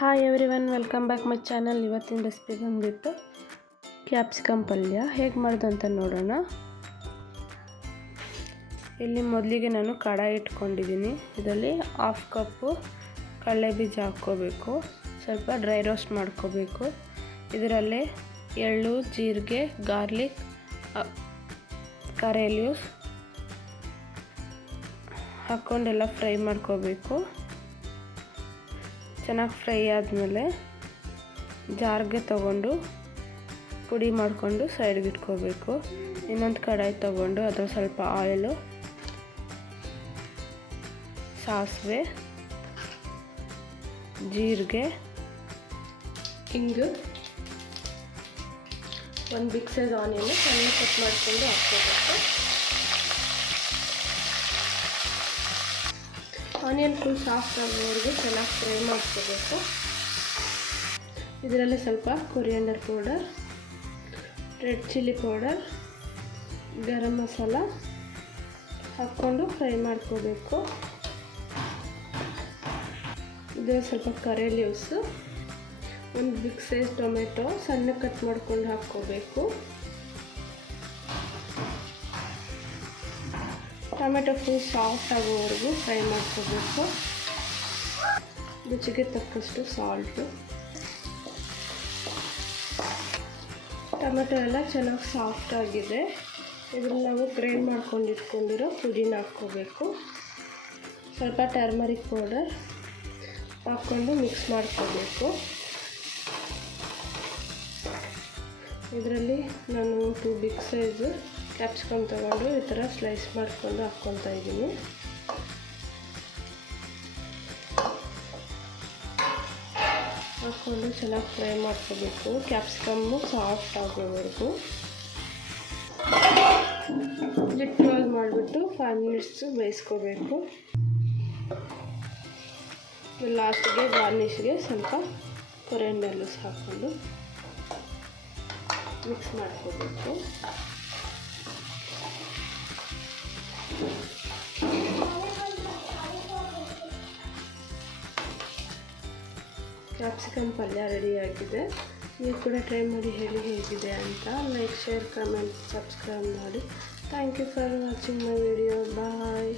Hi everyone, welcome back my channel. ಇವತ್ತಿನ recipe ಬಂದುಬಿಟ್ಟು capsicum ಪಲ್ಯ ಹೇಗೆ ಮಾಡೋದು ಅಂತ ನೋಡೋಣ. ಇಲ್ಲಿ ಮೊದಲಿಗೆ ನಾನು ಕಡಾಯಿ ಇಟ್ಕೊಂಡಿದ್ದೀನಿ. ಇದರಲ್ಲಿ 1/2 ಕಪ್ಪು ಕಡಲೆ ಬೀಜ ಹಾಕ್ಕೋಬೇಕು. ಸ್ವಲ್ಪ ಡ್ರೈ ರೋಸ್ಟ್ ಮಾಡ್ಕೋಬೇಕು. ಇದರಲ್ಲೇ ಎಳ್ಳು, ಜೀರಿಗೆ, ಗಾರ್ಲಿಕ್, ಕರಿ ಲೀವ್ಸ್ ಹಾಕ್ಕೊಂಡೆಲ್ಲ ಫ್ರೈ ಮಾಡ್ಕೋಬೇಕು. ಚೆನ್ನಾಗಿ ಫ್ರೈ ಆದಮೇಲೆ ಜಾರ್ಗೆ ತಗೊಂಡು ಪುಡಿ ಮಾಡಿಕೊಂಡು ಸೈಡ್ಗೆ ಇಟ್ಕೋಬೇಕು. ಇನ್ನೊಂದು ಕಡಾಯಿ ತಗೊಂಡು ಅದ್ರಲ್ಲಿ ಸ್ವಲ್ಪ ಆಯಿಲು, ಸಾಸಿವೆ, ಜೀರಿಗೆ, ಹಿಂಗು, ಒಂದು ಬಿಗ್ ಸೈಜ್ ಆನಿಯನ್ ಸಣ್ಣ ಕಟ್ ಮಾಡಿಕೊಂಡು ಹಾಕ್ಕೋಬೇಕು. ಆನಿಯನ್ ಫುಲ್ ಸಾಫ್ಟ್ ಆಗೋವರೆಗೂ ಚೆನ್ನಾಗಿ ಫ್ರೈ ಮಾಡ್ಕೋಬೇಕು. ಇದರಲ್ಲಿ ಸ್ವಲ್ಪ coriander powder, red chilli powder, garam masala ಹಾಕ್ಕೊಂಡು ಫ್ರೈ ಮಾಡ್ಕೋಬೇಕು. ಇದರಲ್ಲಿ ಸ್ವಲ್ಪ ಕರಿ ಲೀವ್ಸು, ಒಂದು ಬಿಗ್ ಸೈಜ್ ಟೊಮೆಟೊ ಸಣ್ಣ ಕಟ್ ಮಾಡ್ಕೊಂಡು ಹಾಕ್ಕೋಬೇಕು. ಟೊಮೆಟೊ ಫುಲ್ ಸಾಫ್ಟ್ ಆಗೋವರೆಗೂ ಫ್ರೈ ಮಾಡ್ಕೋಬೇಕು. ರುಚಿಗೆ ತಕ್ಕಷ್ಟು ಸಾಲ್ಟು. ಟೊಮೆಟೊ ಎಲ್ಲ ಚೆನ್ನಾಗಿ ಸಾಫ್ಟ್ ಆಗಿದೆ. ಇದನ್ನು ನಾವು ಗ್ರೈಂಡ್ ಮಾಡ್ಕೊಂಡು ಇಟ್ಕೊಂಡಿರೋ ಪುಡಿನ ಹಾಕ್ಕೋಬೇಕು. ಸ್ವಲ್ಪ ಟರ್ಮರಿಕ್ ಪೌಡರ್ ಹಾಕ್ಕೊಂಡು ಮಿಕ್ಸ್ ಮಾಡ್ಕೋಬೇಕು. ಇದರಲ್ಲಿ ನಾನು 2 ಬಿಗ್ ಸೈಜ್ ಕ್ಯಾಪ್ಸಿಕಮ್ ತಗೊಂಡು ಈ ಥರ ಸ್ಲೈಸ್ ಮಾಡಿಕೊಂಡು ಹಾಕ್ಕೊತಾ ಇದ್ದೀನಿ. ಹಾಕ್ಕೊಂಡು ಚೆನ್ನಾಗಿ ಫ್ರೈ ಮಾಡ್ಕೋಬೇಕು. ಕ್ಯಾಪ್ಸಿಕಮ್ಮು ಸಾಫ್ಟ್ ಆಗೋವರೆಗೂ ಲಿಡ್ ಕ್ಲೋಸ್ ಮಾಡಿಬಿಟ್ಟು 5 ಮಿನಿಟ್ಸು ಬೇಯಿಸ್ಕೋಬೇಕು. ಲಾಸ್ಟಿಗೆ ಗಾರ್ನಿಷ್ಗೆ ಸ್ವಲ್ಪ ಕೊರಿಯಾಂಡರ್ ಲೀವ್ಸ್ ಹಾಕ್ಕೊಂಡು ಮಿಕ್ಸ್ ಮಾಡ್ಕೋಬೇಕು. ಕ್ಯಾಪ್ಸಿಕಮ್ ಪಲ್ಯ ರೆಡಿಯಾಗಿದೆ. ನೀವು ಕೂಡ ಟ್ರೈ ಮಾಡಿ ಹೇಳಿ ಹೇಗಿದೆ ಅಂತ. ಲೈಕ್, ಶೇರ್, ಕಮೆಂಟ್, ಸಬ್ಸ್ಕ್ರೈಬ್ ಮಾಡಿ. Thank you for watching my video. Bye.